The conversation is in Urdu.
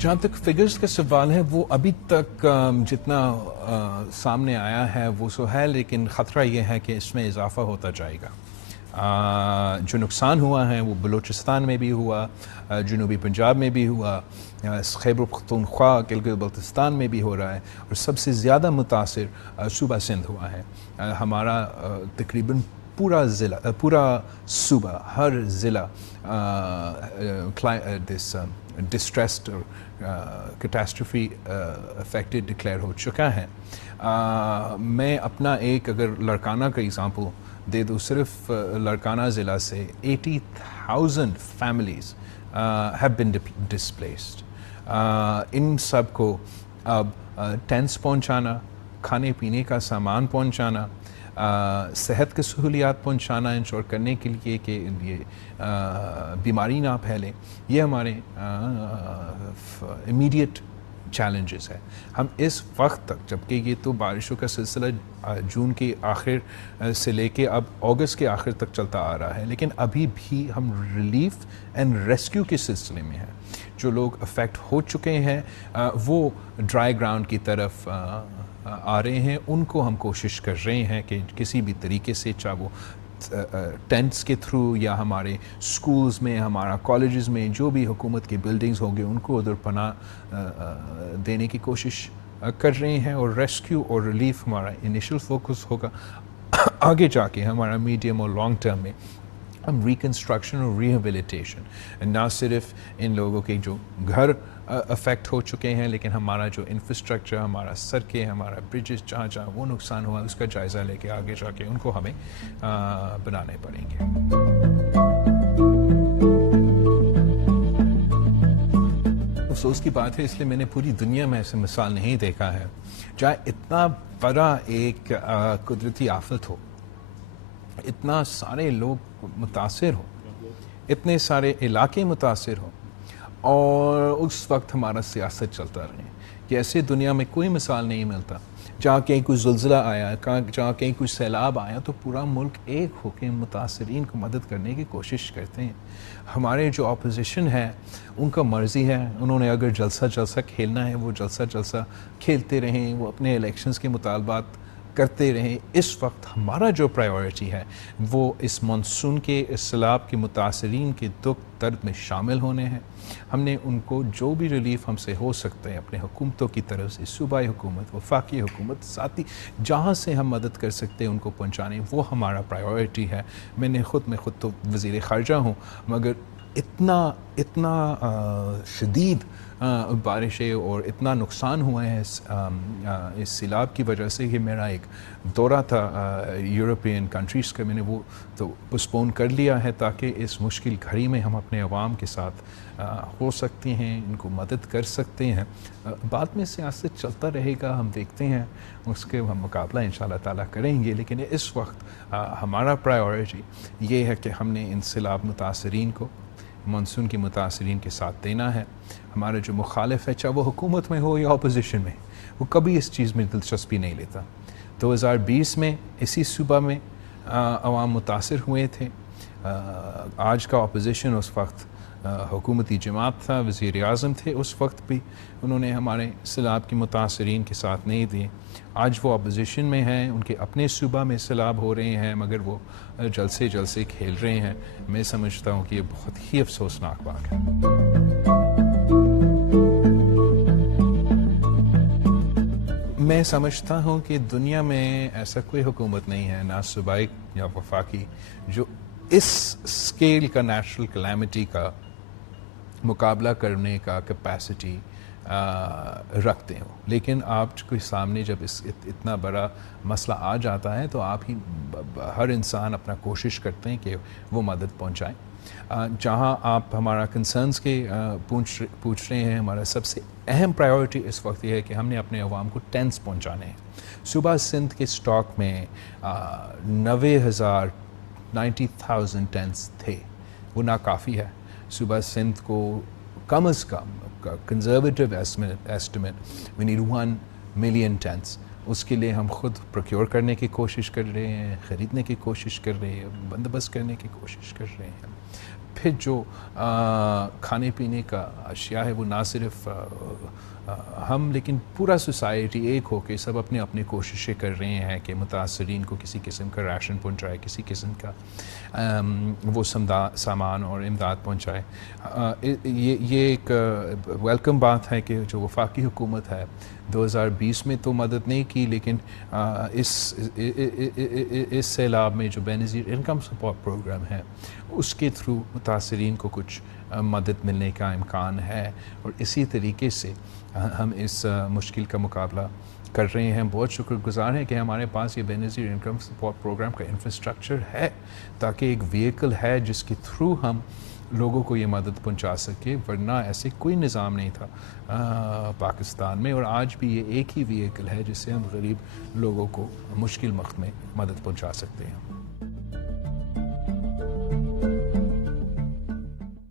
جہاں تک فگرز کا سوال ہے وہ ابھی تک جتنا سامنے آیا ہے وہ سو ہے، لیکن خطرہ یہ ہے کہ اس میں اضافہ ہوتا جائے گا۔ جو نقصان ہوا ہے وہ بلوچستان میں بھی ہوا، جنوبی پنجاب میں بھی ہوا، خیبر پختونخوا گلگت بلتستان میں بھی ہو رہا ہے، اور سب سے زیادہ متاثر صوبہ سندھ ہوا ہے۔ ہمارا تقریباً پورا صوبہ، ہر ضلع ڈسٹریسڈ کیٹاسٹروفی افیکٹڈ ڈکلیئر ہو چکا ہے۔ میں اپنا ایک اگر لڑکانہ کا ایگزامپل دے دوں، صرف لڑکانہ ضلع سے 80,000 فیملیز ہیو بین ڈسپلیسڈ۔ ان سب کو اب ٹینٹس پہنچانا، کھانے پینے کا سامان پہنچانا، صحت کی سہولیات پہنچانا انشور کرنے کے لیے کہ یہ بیماری نہ پھیلے، یہ ہمارے امیڈیٹ چیلنجز ہے۔ ہم اس وقت تک، جبکہ یہ تو بارشوں کا سلسلہ جون کے آخر سے لے کے اب اگست کے آخر تک چلتا آ رہا ہے، لیکن ابھی بھی ہم ریلیف اینڈ ریسکیو کے سلسلے میں ہیں۔ جو لوگ افیکٹ ہو چکے ہیں وہ ڈرائی گراؤنڈ کی طرف آ رہے ہیں، ان کو ہم کوشش کر رہے ہیں کہ کسی بھی طریقے سے، چاہے وہ ٹینٹس کے تھرو یا ہمارے سکولز میں، ہمارا کالجز میں جو بھی حکومت کی بلڈنگز ہوں گے ان کو ادھر پناہ دینے کی کوشش کر رہے ہیں، اور ریسکیو اور ریلیف ہمارا انیشل فوکس ہوگا۔ آگے جا کے ہمارا میڈیم اور لانگ ٹرم میں ہم ریکنسٹرکشن اور ریہیبلیٹیشن، نہ صرف ان لوگوں کے جو گھر افیکٹ ہو چکے ہیں، لیکن ہمارا جو انفراسٹرکچر، ہمارا سڑکیں، ہمارا برجز، جہاں جہاں وہ نقصان ہوا اس کا جائزہ لے کے آگے جا کے ان کو ہمیں بنانے پڑیں گے۔ افسوس کی بات ہے، اس لیے میں نے پوری دنیا میں ایسے مثال نہیں دیکھا ہے جہاں اتنا بڑا ایک قدرتی آفت ہو، اتنا سارے لوگ متاثر ہوں، اتنے سارے علاقے متاثر ہوں، اور اس وقت ہمارا سیاست چلتا رہے کہ ایسے دنیا میں کوئی مثال نہیں ملتا۔ جہاں کہیں کوئی زلزلہ آیا، جہاں کہیں کوئی سیلاب آیا تو پورا ملک ایک ہو کے متاثرین کو مدد کرنے کی کوشش کرتے ہیں۔ ہمارے جو اپوزیشن ہے ان کا مرضی ہے، انہوں نے اگر جلسہ کھیلنا ہے وہ جلسہ کھیلتے رہیں، وہ اپنے الیکشنز کے مطالبات کرتے رہیں۔ اس وقت ہمارا جو پرائیورٹی ہے وہ اس مانسون کے، اس سیلاب کے متاثرین کے دکھ درد میں شامل ہونے ہیں۔ ہم نے ان کو جو بھی ریلیف ہم سے ہو سکتا ہے اپنے حکومتوں کی طرف سے، صوبائی حکومت، وفاقی حکومت، ساتھی جہاں سے ہم مدد کر سکتے ہیں ان کو پہنچانے، وہ ہمارا پرائیورٹی ہے۔ میں خود تو وزیر خارجہ ہوں، مگر اتنا شدید بارشیں اور اتنا نقصان ہوا ہے اس سیلاب کی وجہ سے کہ میرا ایک دورہ تھا یورپین کنٹریز کا، میں نے وہ تو پوسپون کر لیا ہے تاکہ اس مشکل گھڑی میں ہم اپنے عوام کے ساتھ ہو سکتے ہیں، ان کو مدد کر سکتے ہیں۔ بعد میں سیاست چلتا رہے گا، ہم دیکھتے ہیں اس کے ہم مقابلہ انشاءاللہ تعالیٰ کریں گے، لیکن اس وقت ہمارا پرائیورٹی یہ ہے کہ ہم نے ان سیلاب متاثرین کو، مانسون کے متاثرین کے ساتھ دینا ہے۔ ہمارا جو مخالف ہے، چاہے وہ حکومت میں ہو یا اپوزیشن میں، وہ کبھی اس چیز میں دلچسپی نہیں لیتا۔ 2020 میں اسی صوبہ میں عوام متاثر ہوئے تھے۔ آج کا اپوزیشن اس وقت حکومتی جماعت تھا، وزیر اعظم تھے، اس وقت بھی انہوں نے ہمارے سیلاب کے متاثرین کے ساتھ نہیں دیے۔ آج وہ اپوزیشن میں ہیں، ان کے اپنے صوبہ میں سیلاب ہو رہے ہیں، مگر وہ جلسے کھیل رہے ہیں۔ میں سمجھتا ہوں کہ یہ بہت ہی افسوسناک بات ہے۔ میں سمجھتا ہوں کہ دنیا میں ایسا کوئی حکومت نہیں ہے، نہ صوبائی یا وفاقی، جو اس اسکیل کا نیچرل کلیمٹی کا مقابلہ کرنے کا کیپیسٹی رکھتے ہوں۔ لیکن آپ کے سامنے جب اتنا بڑا مسئلہ آ جاتا ہے تو آپ ہی ہر انسان اپنا کوشش کرتے ہیں کہ وہ مدد پہنچائیں۔ جہاں آپ ہمارا کنسرنز کے پوچھ رہے ہیں، ہمارا سب سے اہم پرائیورٹی اس وقت یہ ہے کہ ہم نے اپنے عوام کو ٹینٹس پہنچانے ہیں۔ صوبہ سندھ کے سٹاک میں 90,000 ٹینٹس تھے، وہ ناکافی ہے۔ صوبہ سندھ کو کم از کم conservative estimate we need 1 million tents. اس کے لیے ہم خود پروکیور کرنے کی کوشش کر رہے ہیں، خریدنے کی کوشش کر رہے ہیں، بندوبست کرنے کی کوشش کر رہے ہیں۔ پھر جو کھانے پینے کا اشیاء ہے وہ نہ صرف ہم لیکن پورا سوسائٹی ایک ہو کے سب اپنے اپنے کوششیں کر رہے ہیں کہ متاثرین کو کسی قسم کا راشن پہنچائے، کسی قسم کا وہ سامان اور امداد پہنچائے۔ یہ ایک ویلکم بات ہے کہ جو وفاقی حکومت ہے 2020 میں تو مدد نہیں کی، لیکن اس سیلاب میں جو بے نظیر انکم سپورٹ پروگرام ہے اس کے تھرو متاثرین کو کچھ مدد ملنے کا امکان ہے، اور اسی طریقے سے ہم اس مشکل کا مقابلہ کر رہے ہیں۔ بہت شکر گزار ہیں کہ ہمارے پاس یہ بے نظیر انکم سپورٹ پروگرام کا انفراسٹرکچر ہے، تاکہ ایک وہیکل ہے جس کے تھرو ہم لوگوں کو یہ مدد پہنچا سکے، ورنہ ایسے کوئی نظام نہیں تھا پاکستان میں، اور آج بھی یہ ایک ہی وہیکل ہے جس سے ہم غریب لوگوں کو مشکل وقت میں مدد پہنچا سکتے ہیں۔